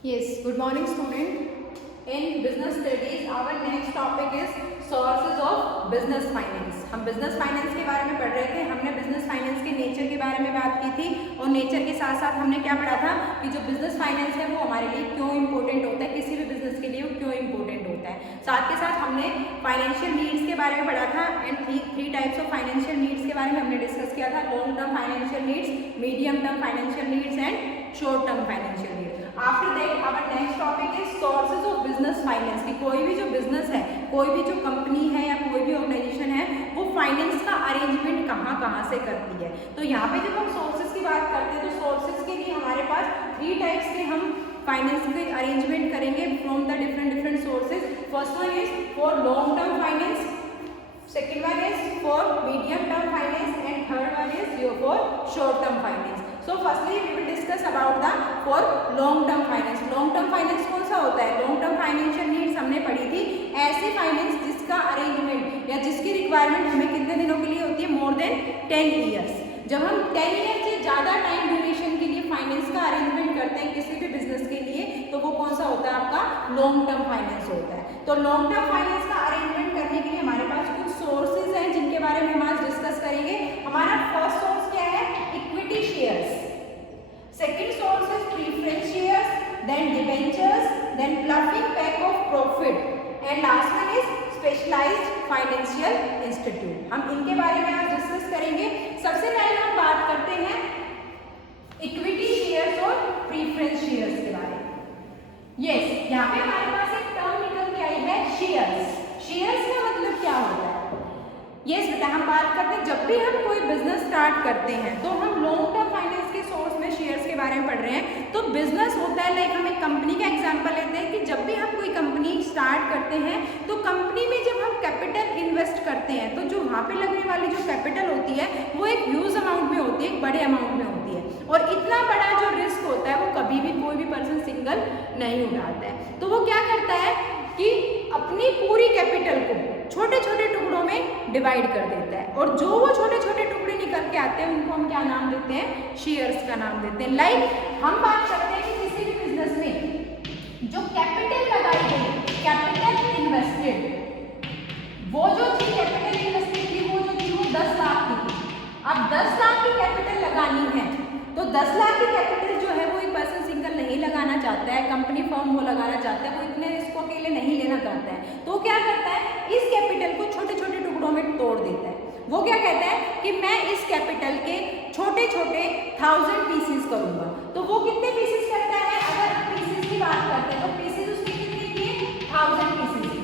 Yes, good morning student. In business studies, our next topic is sources of business finance. हम business finance के बारे में पढ़ रहे थे. हमने business finance के nature के बारे में बात की थी और nature के साथ साथ हमने क्या पढ़ा था कि जो business finance है वो हमारे लिए क्यों important होता है, किसी भी business के लिए वो क्यों important होता है. साथ के साथ हमने financial needs के बारे में पढ़ा था and three types of financial needs के बारे में हमने discuss किया था. long term financial needs, medium term financial needs and short term financial needs. After that, our next topic is sources of business finance. कि कोई भी जो business है, कोई भी जो company है या कोई भी organization है, वो finance का arrangement कहाँ से करती है. तो यहाँ पे जब हम sources की बात करते हैं तो sources के लिए हमारे पास 3 types के हम finance के arrangement करेंगे from the different sources. First one is for long term finance, second one is for medium term finance and third one is for short term finance. So firstly we will discuss about the for long term finance. Long term finance कौन सा होता है? Long term financial needs हमने पढ़ी थी. ऐसे finance जिसका arrangement या जिसकी रिक्वायरमेंट हमें कितने दिनों के लिए होती है? More than 10 years. जब हम 10 ईयर से ज़्यादा टाइम ड्यूरेशन के लिए फाइनेंस का अरेंजमेंट करते हैं किसी भी बिजनेस के लिए, तो वो कौन सा होता है? आपका लॉन्ग टर्म फाइनेंस होता है. तो लॉन्ग टर्म फाइनेंस का अरेंजमेंट करने के लिए हमारे पास कुछ सोर्सेज हैं जिनके बारे में हम आज डिस्कस करेंगे. हमारा फर्स्ट सोर्स क्या है? Equity shares. Second source is preference shares, then debentures, then bluffing back of profit, and last one is specialized financial institute. हम इनके बारे में आज डिस्कस करेंगे. सबसे पहले हम बात करते हैं इक्विटी शेयर्स और प्रीफरेंस शेयर्स के बारे में. यस, यहाँ पे हमारे पास एक टर्म निकल के आई है शेयर्स. शेयर्स का मतलब क्या होता है? यस बेटा, हम बात करते हैं जब भी हम कोई बिजनेस स्टार्ट करते हैं तो हम लॉन्ग टर्म फाइनेंस के सोर्स में शेयर्स के बारे में पढ़ रहे हैं. तो बिजनेस होता है, लाइक हम एक कंपनी का एग्जांपल लेते हैं कि जब भी हम कोई कंपनी स्टार्ट करते हैं तो कंपनी में जब हम कैपिटल इन्वेस्ट करते हैं तो जो वहाँ पे लगने वाली जो कैपिटल होती है वो एक ह्यूज अमाउंट में होती है, एक बड़े अमाउंट में होती है. और इतना बड़ा जो रिस्क होता है वो कभी भी कोई भी पर्सन सिंगल नहीं उठाता है. तो वो क्या करता है कि अपनी पूरी कैपिटल को छोटे छोटे टुकड़ों में डिवाइड कर देता है और जो वो छोटे छोटे टुकड़े निकल के आते हैं उनको हम क्या नाम देते हैं? शेयर्स का नाम देते हैं. लाइक हम बात करते हैं कि किसी भी बिजनेस में जो कैपिटल लगाई गई, कैपिटल इन्वेस्टेड, वो जो थी कैपिटल इन्वेस्टेड थी वो जो थी वो 10 लाख थी. अब 10 लाख की कैपिटल लगानी है तो 10 लाख की कैपिटल जो है वो एक पर्सन सिंगल नहीं लगाना चाहता है, कंपनी फर्म वो लगाना चाहता है, वो इतने रिस्क को अकेले नहीं लेना चाहता है. तो क्या करता है? इस कैपिटल को छोटे छोटे टुकड़ों में तोड़ देता है. वो क्या कहता है कि मैं इस कैपिटल के छोटे छोटे 1000 पीसेस करूंगा. तो वो कितने पीसेस करता है? अगर हम पीसेस की बात करते हैं तो पीसेस उसके कितने किए? 1000 पीसेस.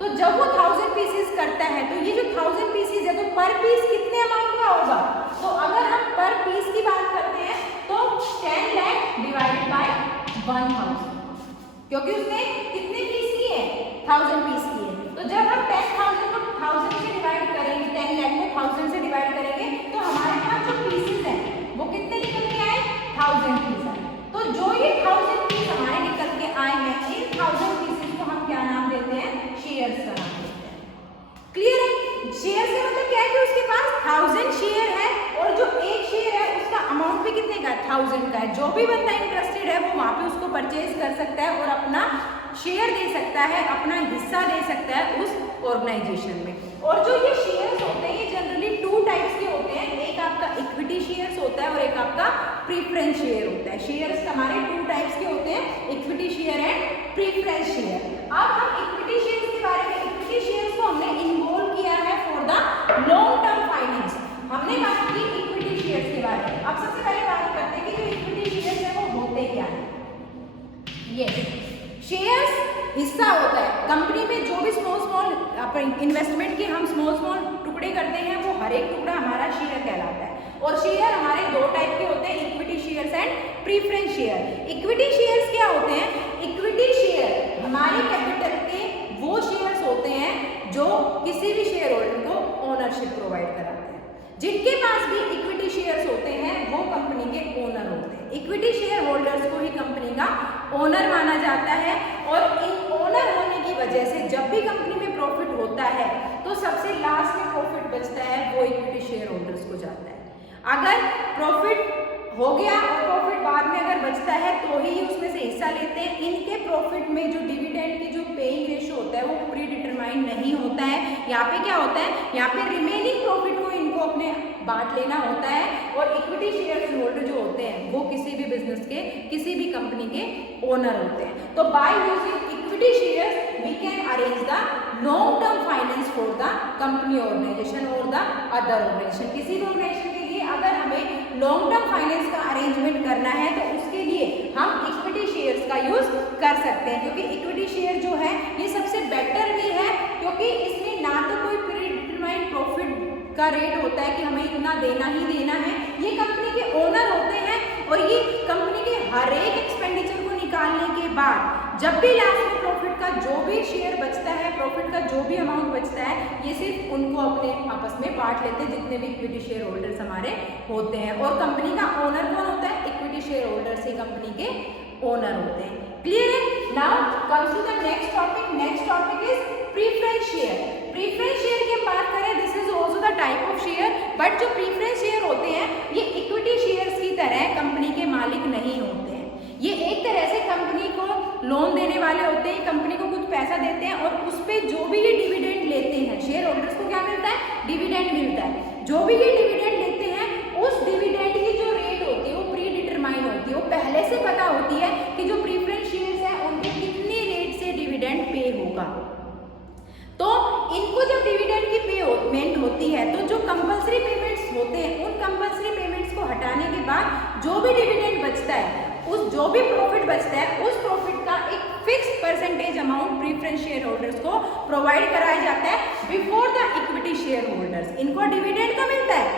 तो जब वो 1000 पीसेस करता है तो ये जो 1000 पीसेस है तो पर पीस कितने अमाउंट का होगा? तो अगर हम पर पीस की बात करते हैं तो 10 लाख डिवाइडेड बाय 1000, क्योंकि उसने कितने पीस किए? 1000 पीस किए. तो जब हम 10,000 को 1000 से डिवाइड करेंगे, 10 लाख को 1000 से डिवाइड करेंगे तो हमारे पास जो पीसेस हैं वो कितने निकल के आए? 1000 पीस आए. तो जो ये 1000 पीस हमारे निकल के आए हैं, इन 1000 पीसेस को हम क्या नाम देते हैं? शेयर्स का नाम देते हैं. क्लियर है? शेयर्स का मतलब क्या है कि उसके पास 1000 शेयर है और जो एक शेयर है उसका अमाउंट भी कितने का है? 1000 का है. जो भी बंदा इंटरेस्टेड है वो वहाँ पे उसको परचेज कर सकता है और अपना शेयर दे सकता है, अपना हिस्सा दे सकता है उस ऑर्गेनाइजेशन में. और जो ये शेयर्स होते हैं ये जनरली 2 टाइप्स के होते हैं. एक आपका इक्विटी शेयर्स होता है और एक आपका प्रीफरेंस शेयर होता है. शेयर्स हमारे 2 टाइप्स के होते हैं, equity share and preference share. अब हम इक्विटी शेयर्स के बारे में, इक्विटी शेयर्स को हमने इन्वॉल्व किया है for the long term finance. हमने बात की इक्विटी शेयर्स के बारे में. अब सबसे पहले बात करते हैं कि जो इक्विटी शेयर्स है वो होते क्या है. यस, शेयर्स हिस्सा होता है कंपनी में. जो भी स्मॉल इन्वेस्टमेंट के हम स्मॉल टुकड़े करते हैं वो हर एक टुकड़ा हमारा शेयर कहलाता है. और शेयर हमारे 2 टाइप के होते हैं, equity shares and preference share. Equity shares क्या होते हैं? इक्विटी शेयर हमारे कैपिटल के वो शेयर्स होते हैं जो किसी भी शेयर होल्डर को ओनरशिप प्रोवाइड कराते हैं. जिनके पास भी इक्विटी शेयर्स होते हैं वो कंपनी के ओनर होते हैं. इक्विटी शेयर होल्डर्स को ही कंपनी का ओनर माना जाता है. और इन ओनर होने की वजह से जब भी कंपनी में प्रॉफिट होता है तो सबसे लास्ट में प्रॉफिट बचता है वो इक्विटी शेयर होल्डर्स को जाता है. अगर प्रॉफिट हो गया और प्रॉफिट बाद में अगर बचता है तो ही ये उसमें से हिस्सा लेते हैं। इनके प्रॉफिट में जो डिविडेंड की जो पेइंग रेशो होता है वो प्री डिटरमाइंड नहीं होता है। यहाँ पे क्या होता है, यहाँ पे रिमेनिंग प्रॉफिट को इनको अपने बांट लेना होता है। और इक्विटी शेयर होल्डर जो होते हैं वो किसी भी बिजनेस के, किसी भी कंपनी के ओनर होते हैं। तो by using equity shares we can arrange the long term finance for the company organisation और द अदर ऑर्गेनाइजेशन। किसी भी ऑर्गेनाइजेशन के लिए अगर हमें लॉन्ग टर्म फाइनेंस का अरेंजमेंट करना है तो उसके लिए हम इक्विटी शेयर्स का यूज कर सकते हैं, क्योंकि इक्विटी शेयर जो है ये सबसे बेटर वे है, क्योंकि इसमें ना तो कोई प्री डिटरमाइंड प्रॉफिट का रेट होता है कि हमें इतना देना ही देना है। ये कंपनी के ओनर होते हैं और ये कंपनी के हर एक एक्सपेंडिचर को निकालने के बाद जब भी लास्ट में प्रॉफिट का जो भी शेयर बचता है, प्रॉफिट का जो भी अमाउंट बचता है, ये सिर्फ उनको अपने आपस में बांट लेते हैं जितने भी इक्विटी शेयर होल्डर्स हमारे होते हैं। और कंपनी का ओनर कौन होता है, इक्विटी शेयर होल्डर्स ही कंपनी के ओनर होते हैं। क्लियर है? Now comes to the next topic. Next topic is preference share. Preference share की बात करें, this is also the type of share, but जो प्रीफरेंस शेयर होते हैं ये इक्विटी शेयर्स की तरह कंपनी के मालिक नहीं होते हैं। ये एक तरह से कंपनी को लोन देने वाले होते हैं, कंपनी को कुछ पैसा देते हैं और उस पर जो भी ये डिविडेंड लेते हैं, शेयर होल्डर्स को क्या मिलता है, डिविडेंड मिलता है। जो भी ये डिविडेंड लेते हैं उस डिविडेंड की जो रेट होती है वो प्री डिटरमाइन होती है, वो पहले से पता होती है कि जो प्रीफरेंस शेयर्स हैं उनके कितनी रेट से डिविडेंड पे होगा। तो इनको जब डिविडेंड की पेमेंट होती है तो जो कंपल्सरी पेमेंट्स होते हैं उन कंपल्सरी पेमेंट्स को हटाने के बाद जो भी डिविडेंड बचता है, उस जो भी प्रॉफिट बचता है उस प्रॉफिट का एक fix percentage amount preference share holders को प्रोवाइड कराया जाता है before the equity share holders. इनको डिविडेंड तो मिलता है,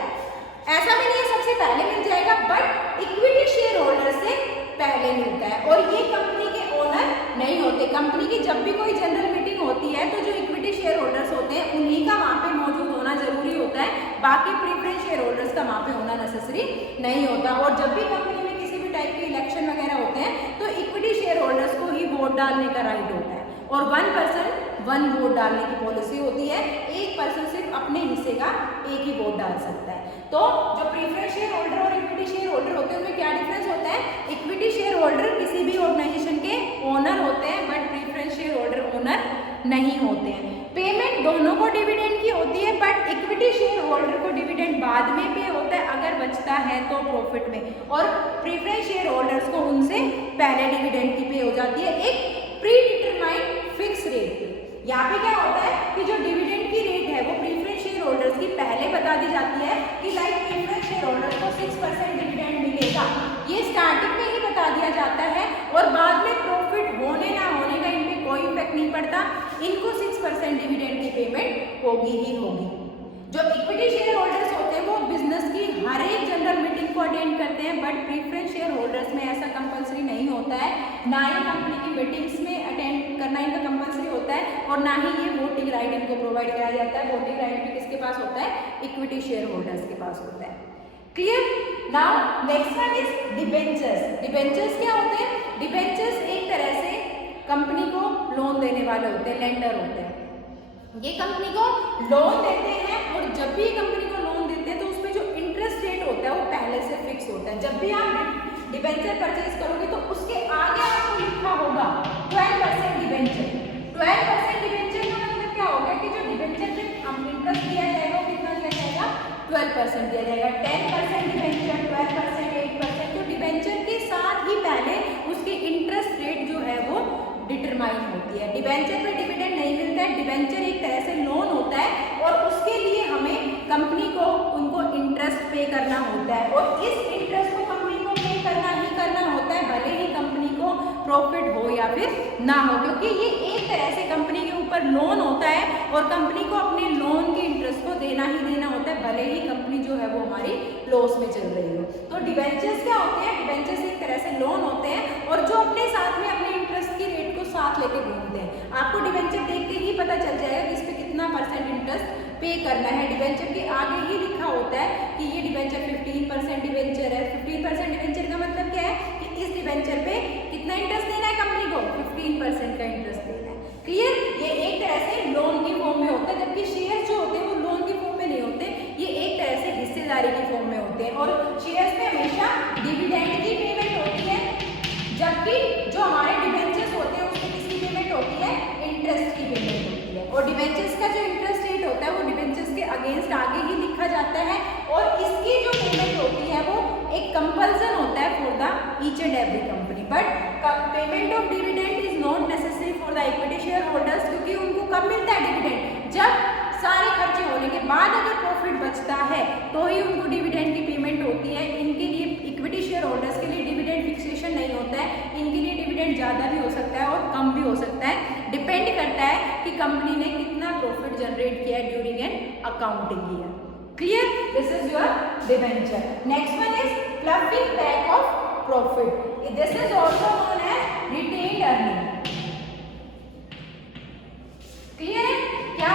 ऐसा भी नहीं है सबसे पहले मिल जाएगा, बट इक्विटी शेयर होल्डर से पहले मिलता है। और ये कंपनी के ओनर नहीं होते। कंपनी की जब भी कोई जनरल मीटिंग होती है तो जो इक्विटी शेयर होल्डर्स होते हैं उन्हीं का वहाँ पे मौजूद होना जरूरी होता है, बाकी प्रीफरेंस शेयर होल्डर्स का वहाँ पे होना नेसेसरी नहीं होता। और जब भी कंपनी में किसी भी टाइप के इलेक्शन वगैरह होते हैं तो इक्विटी शेयर होल्डर्स को ही वोट डालने का राइट होता है और 1 पर्सन 1 वोट डालने की पॉलिसी होती है। एक पर्सन सिर्फ अपने हिस्से का एक ही वोट डाल सकता है। तो जो प्रीफरेंस शेयर होल्डर और इक्विटी शेयर होल्डर होते हैं उनमें क्या डिफरेंस होता है, इक्विटी शेयर होल्डर किसी भी ऑर्गेनाइजेशन के ओनर होते हैं but preference share holder owner नहीं होते हैं। पेमेंट दोनों को डिविडेंड की होती है, बट इक्विटी शेयर होल्डर को डिविडेंड बाद में पे होता है अगर बचता है तो प्रॉफिट में, और प्रीफरेंस शेयर होल्डर्स को उनसे पहले डिविडेंड की पे हो जाती है एक प्री डिटरमाइंड फिक्स रेट। यहाँ पे क्या होता है कि जो डिविडेंड की रेट है वो प्रीफरेंस शेयर होल्डर्स की पहले बता दी जाती है कि लाइक प्रीफरेंस शेयर होल्डर्स को 6% डिविडेंड मिलेगा, ये स्टार्टिंग में ही बता दिया जाता है। और बाद में प्रॉफिट होने ना होने का इनमें कोई इफेक्ट नहीं पड़ता, इनको 6% डिविडेंड की पेमेंट होगी ही होगी। जो इक्विटी शेयर होल्डर्स होते हैं वो बिजनेस की हर एक जनरल मीटिंग को अटेंड करते हैं, बट प्रीफरेंस शेयर होल्डर्स में ऐसा कंपलसरी नहीं होता है, ना ही कंपनी की मीटिंग्स में अटेंड करना इनका कंपलसरी होता है और ना ही ये वोटिंग राइट इनको प्रोवाइड कराया जाता है। वोटिंग राइट भी किसके पास होता है, इक्विटी शेयर होल्डर्स के पास होता है। Clear? Now next one is debentures. Debentures क्या होते हैं? डिबेंचर्स एक तरह से कंपनी को लोन देने वाले होते हैं, लेंडर होते हैं। ये कंपनी को लोन देते हैं और जब भी कंपनी को लोन देते हैं तो उसमें जो इंटरेस्ट रेट होता है वो पहले से फिक्स होता है। जब भी आप डिबेंचर परचेज करोगे तो उसके आगे आपको लिखा होगा 12% डिबेंचर। 12% डिबेंचर का मतलब क्या होगा कि जो डिबेंचर पे इंटरेस्ट दिया जाएगा वो कितना दिया जाएगा, 12% दिया जाएगा। 10% डिबेंचर, 12%, 8%। तो डिबेंचर के साथ ही पहले उसकी इंटरेस्ट रेट जो है वो डिटरमाइन होती है। डिबेंचर पे डिविडेंड नहीं मिलता है, डिबेंचर एक तरह से लोन होता है और उसके लिए हमें कंपनी को उनको इंटरेस्ट पे करना होता है और इस इंटरेस्ट को कंपनी को पे करना ही करना होता है, भले ही कंपनी को प्रॉफिट हो या फिर ना हो, क्योंकि ये एक तरह से कंपनी के ऊपर लोन होता है और कंपनी को अपने लोन के इंटरेस्ट को देना ही देना होता है, भले ही कंपनी जो है वो हमारी लॉस में चल रही हो। तो डिबेंचर्स क्या होते हैं? डिबेंचर्स एक तरह से लोन होते हैं और जो अपने साथ में अपने इंटरेस्ट की रेट को साथ लेके घूमते हैं। आपको डिबेंचर देख के ही पता चल जाएगा कि इस पे कितना % इंटरेस्ट पे करना है। डिबेंचर के आगे ही लिखा होता है कि ये डिबेंचर 15% डिबेंचर है। 15% डिबेंचर का मतलब क्या है कि इस डिबेंचर पे कितना इंटरेस्ट देना है कंपनी को, 15% का इंटरेस्ट देना है। क्लियर? ये एक तरह से लोन की फॉर्म में होता है, जबकि शेयर जो होते हैं वो लोन की फॉर्म में नहीं होते, ये एक तरह से हिस्सेदारी की फॉर्म में होते हैं। और शेयर्स में हमेशा डिविडेंड की पेमेंट होती है अगेंस्ट आगे ही लिखा जाता है और इसकी जो पेमेंट होती है वो एक कंपल्सन होता है for the each and every company, but payment of dividend is not necessary for the equity share holders, क्योंकि उनको कब मिलता है डिविडेंड, जब सारे खर्चे होने के बाद अगर प्रॉफिट बचता है तो ही उनको डिविडेंड की पेमेंट होती है। इनके लिए इक्विटी शेयर होल्डर्स के लिए डिविडेंड फिक्सेशन नहीं होता है, इनके लिए डिविडेंड ज़्यादा भी हो सकता है और कम भी हो सकता है, डिपेंड करता है कि कंपनी ने कितना प्रॉफिट जनरेट किया है during an accounting year. Clear? This is your debenture. Next one is ploughing back of profit, this is also known as retained earning. Clear है? क्या